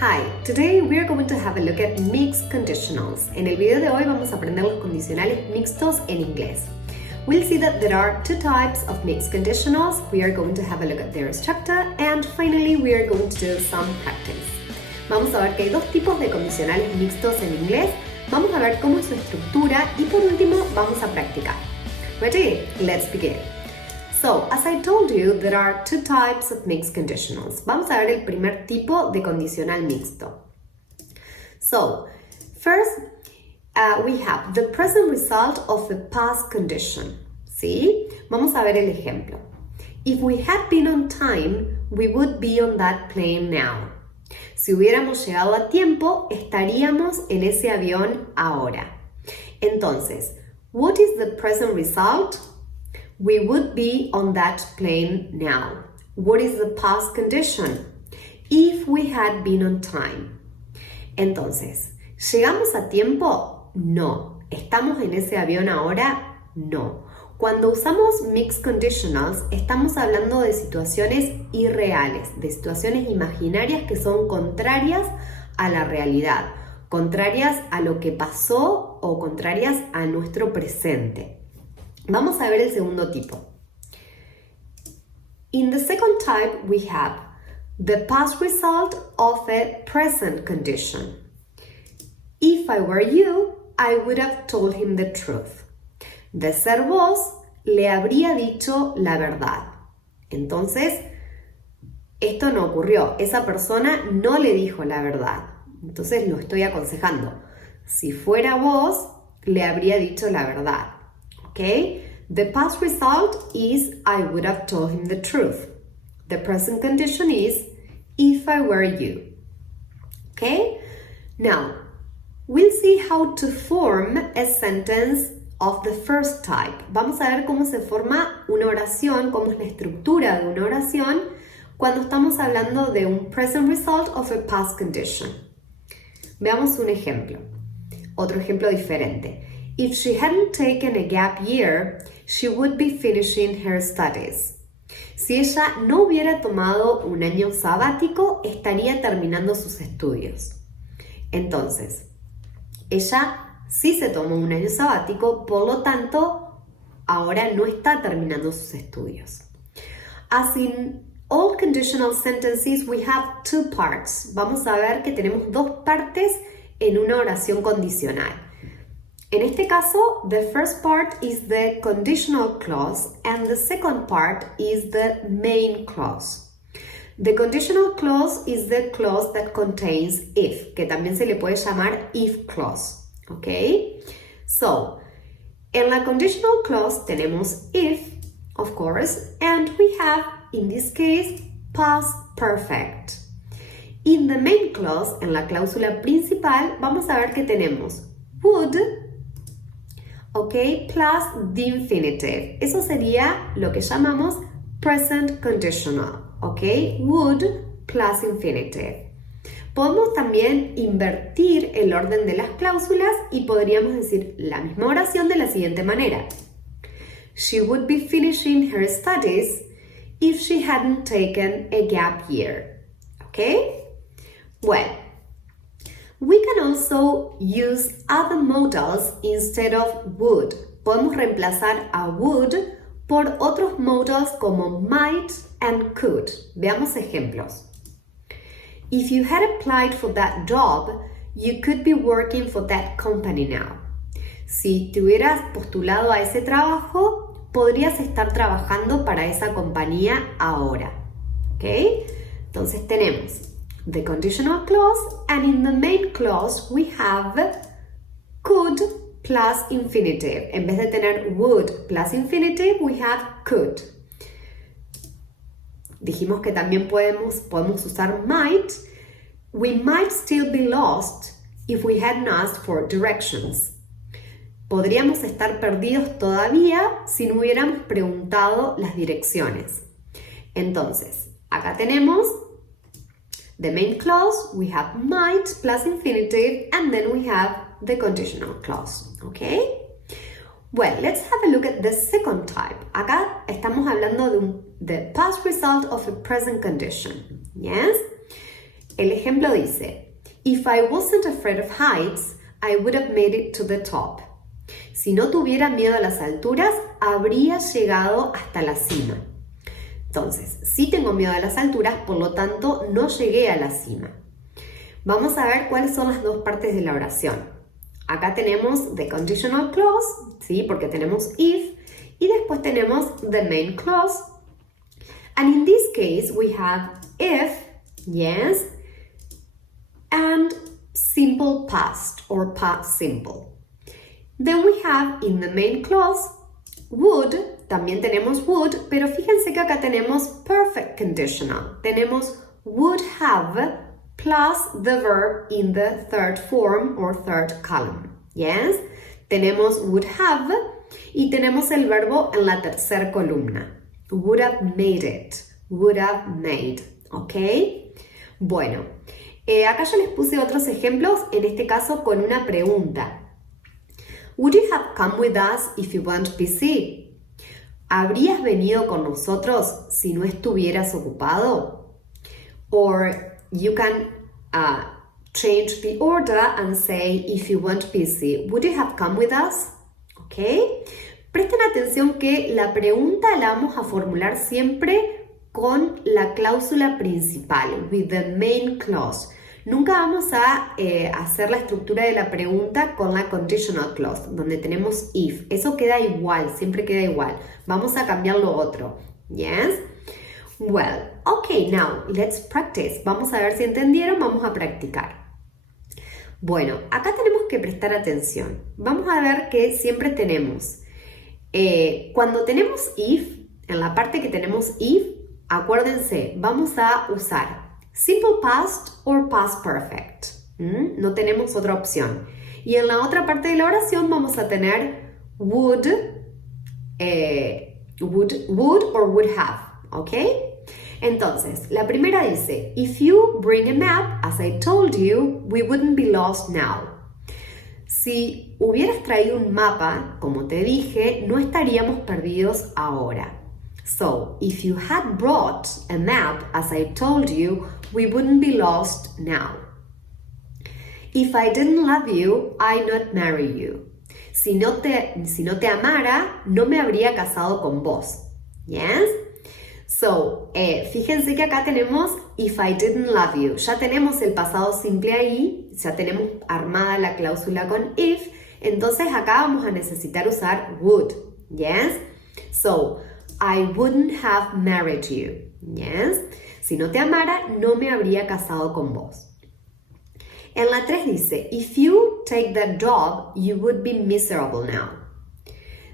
Hi, today we are going to have a look at mixed conditionals. En el video de hoy vamos a aprender los condicionales mixtos en inglés. We'll see that there are two types of mixed conditionals. We are going to have a look at their structure and finally we are going to do some practice. Vamos a ver que hay dos tipos de condicionales mixtos en inglés. Vamos a ver cómo es su estructura y por último vamos a practicar. Ready? Let's begin. So, as I told you, there are two types of mixed conditionals. Vamos a ver el primer tipo de condicional mixto. So, first, we have the present result of a past condition. ¿Sí? Vamos a ver el ejemplo. If we had been on time, we would be on that plane now. Si hubiéramos llegado a tiempo, estaríamos en ese avión ahora. Entonces, what is the present result? We would be on that plane now. What is the past condition? If we had been on time. Entonces, ¿llegamos a tiempo? No. ¿Estamos en ese avión ahora? No. Cuando usamos mixed conditionals, estamos hablando de situaciones irreales, de situaciones imaginarias que son contrarias a la realidad, contrarias a lo que pasó o contrarias a nuestro presente. Vamos a ver el segundo tipo. In the second type, we have the past result of a present condition. If I were you, I would have told him the truth. De ser vos, le habría dicho la verdad. Entonces, esto no ocurrió. Esa persona no le dijo la verdad. Entonces, lo estoy aconsejando. Si fuera vos, le habría dicho la verdad. Okay? The past result is I would have told him the truth. The present condition is if I were you. Okay? Now, we'll see how to form a sentence of the first type. Vamos a ver cómo se forma una oración, cómo es la estructura de una oración cuando estamos hablando de un present result of a past condition. Veamos un ejemplo. Otro ejemplo diferente. If she hadn't taken a gap year, she would be finishing her studies. Si ella no hubiera tomado un año sabático, estaría terminando sus estudios. Entonces, ella sí se tomó un año sabático, por lo tanto, ahora no está terminando sus estudios. As in all conditional sentences, we have two parts. Vamos a ver que tenemos dos partes en una oración condicional. En este caso, the first part is the conditional clause and the second part is the main clause. The conditional clause is the clause that contains if, que también se le puede llamar if clause. Okay? So, en la conditional clause tenemos if, of course, and we have, in this case, past perfect. In the main clause, en la cláusula principal, vamos a ver que tenemos would, ok, plus the infinitive. Eso sería lo que llamamos present conditional, ok, would plus infinitive. Podemos también invertir el orden de las cláusulas y podríamos decir la misma oración de la siguiente manera. She would be finishing her studies if she hadn't taken a gap year, ok? Well, we can also use other modals instead of would. Podemos reemplazar a would por otros modals como might and could. Veamos ejemplos. If you had applied for that job, you could be working for that company now. Si te hubieras postulado a ese trabajo, podrías estar trabajando para esa compañía ahora. ¿Ok? Entonces tenemos the conditional clause, and in the main clause we have could plus infinitive. En vez de tener would plus infinitive, we have could. Dijimos que también podemos usar might. We might still be lost if we hadn't asked for directions. Podríamos estar perdidos todavía si no hubiéramos preguntado las direcciones. Entonces, acá tenemos the main clause, we have might plus infinitive, and then we have the conditional clause, okay? Well, let's have a look at the second type. Acá estamos hablando de the past result of a present condition, yes? el ejemplo dice, if I wasn't afraid of heights, I would have made it to the top. Si no tuviera miedo a las alturas, habría llegado hasta la cima. Entonces, sí tengo miedo a las alturas, por lo tanto, no llegué a la cima. Vamos a ver cuáles son las dos partes de la oración. Acá tenemos the conditional clause, ¿sí? Porque tenemos if, y después tenemos the main clause. And in this case, we have if, yes, and simple past or past simple. Then we have in the main clause would, también tenemos would, pero fíjense que acá tenemos perfect conditional. Tenemos would have plus the verb in the third form or third column. Yes? Tenemos would have y tenemos el verbo en la tercera columna. Would have made it. Would have made. ¿Ok? Bueno, acá yo les puse otros ejemplos, en este caso con una pregunta. Would you have come with us if you weren't busy? ¿Habrías venido con nosotros si no estuvieras ocupado? Or you can change the order and say, if you weren't busy, would you have come with us? ¿Ok? Presten atención que la pregunta la vamos a formular siempre con la cláusula principal, with the main clause. Nunca vamos a hacer la estructura de la pregunta con la conditional clause, donde tenemos if. Eso queda igual, siempre queda igual. Vamos a cambiar lo otro. Yes? Well, okay, now let's practice. Vamos a ver si entendieron, vamos a practicar. Bueno, acá tenemos que prestar atención. Vamos a ver que siempre tenemos, cuando tenemos if, en la parte que tenemos if, acuérdense, vamos a usar simple past or past perfect. No tenemos otra opción. Y en la otra parte de la oración vamos a tener would or would have. ¿Ok? Entonces, la primera dice, if you bring a map, as I told you, we wouldn't be lost now. Si hubieras traído un mapa, como te dije, no estaríamos perdidos ahora. So, if you had brought a map, as I told you, we wouldn't be lost now. If I didn't love you, I'd not marry you. Si no te amara, no me habría casado con vos. Yes? So, fíjense que acá tenemos if I didn't love you. Ya tenemos el pasado simple ahí, ya tenemos armada la cláusula con if, entonces acá vamos a necesitar usar would. Yes? So, I wouldn't have married you. Yes? Si no te amara, no me habría casado con vos. En la 3 dice, if you take that job, you would be miserable now.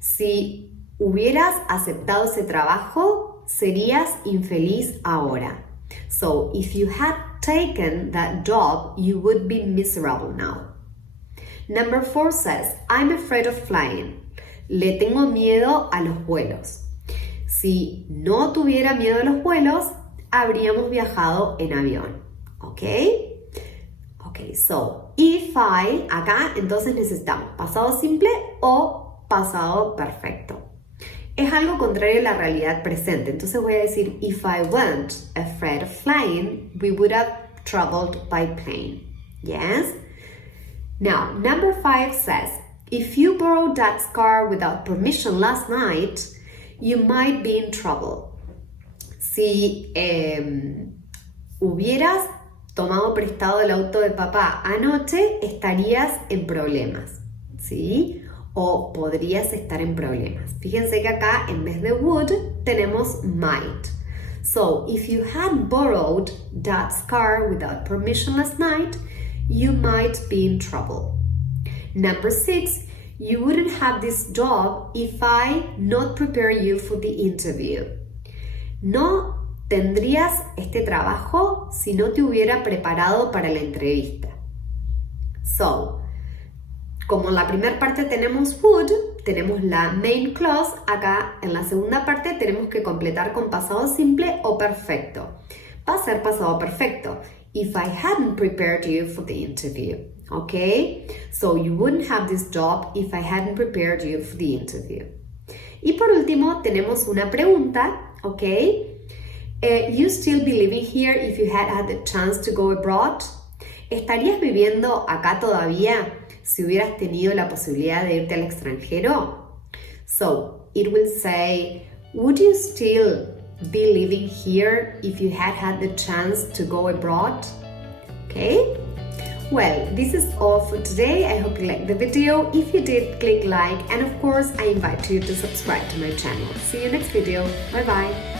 Si hubieras aceptado ese trabajo, serías infeliz ahora. So, if you had taken that job, you would be miserable now. Number 4 says, I'm afraid of flying. Le tengo miedo a los vuelos. Si no tuviera miedo a los vuelos, habríamos viajado en avión. ¿Ok? Ok, so, if I, acá entonces necesitamos pasado simple o pasado perfecto. Es algo contrario a la realidad presente. Entonces voy a decir, if I weren't afraid of flying, we would have traveled by plane. Yes? Now, number 5 says, if you borrowed Dad's car without permission last night, you might be in trouble. Si hubieras tomado prestado el auto de papá anoche, estarías en problemas, ¿sí? O podrías estar en problemas. Fíjense que acá, en vez de would, tenemos might. So, if you had borrowed Dad's car without permission last night, you might be in trouble. Number 6, you wouldn't have this job if I not prepare you for the interview. No tendrías este trabajo si no te hubiera preparado para la entrevista. So, como en la primera parte tenemos would, tenemos la main clause, acá en la segunda parte tenemos que completar con pasado simple o perfecto. Va a ser pasado perfecto. If I hadn't prepared you for the interview. Okay? So you wouldn't have this job if I hadn't prepared you for the interview. Y por último tenemos una pregunta, ¿ok? You still be living here if you had had the chance to go abroad? ¿Estarías viviendo acá todavía si hubieras tenido la posibilidad de irte al extranjero? So, it will say, would you still be living here if you had had the chance to go abroad? Okay? Well, this is all for today. I hope you liked the video. If you did, click like, and of course, I invite you to subscribe to my channel. See you next video. Bye bye.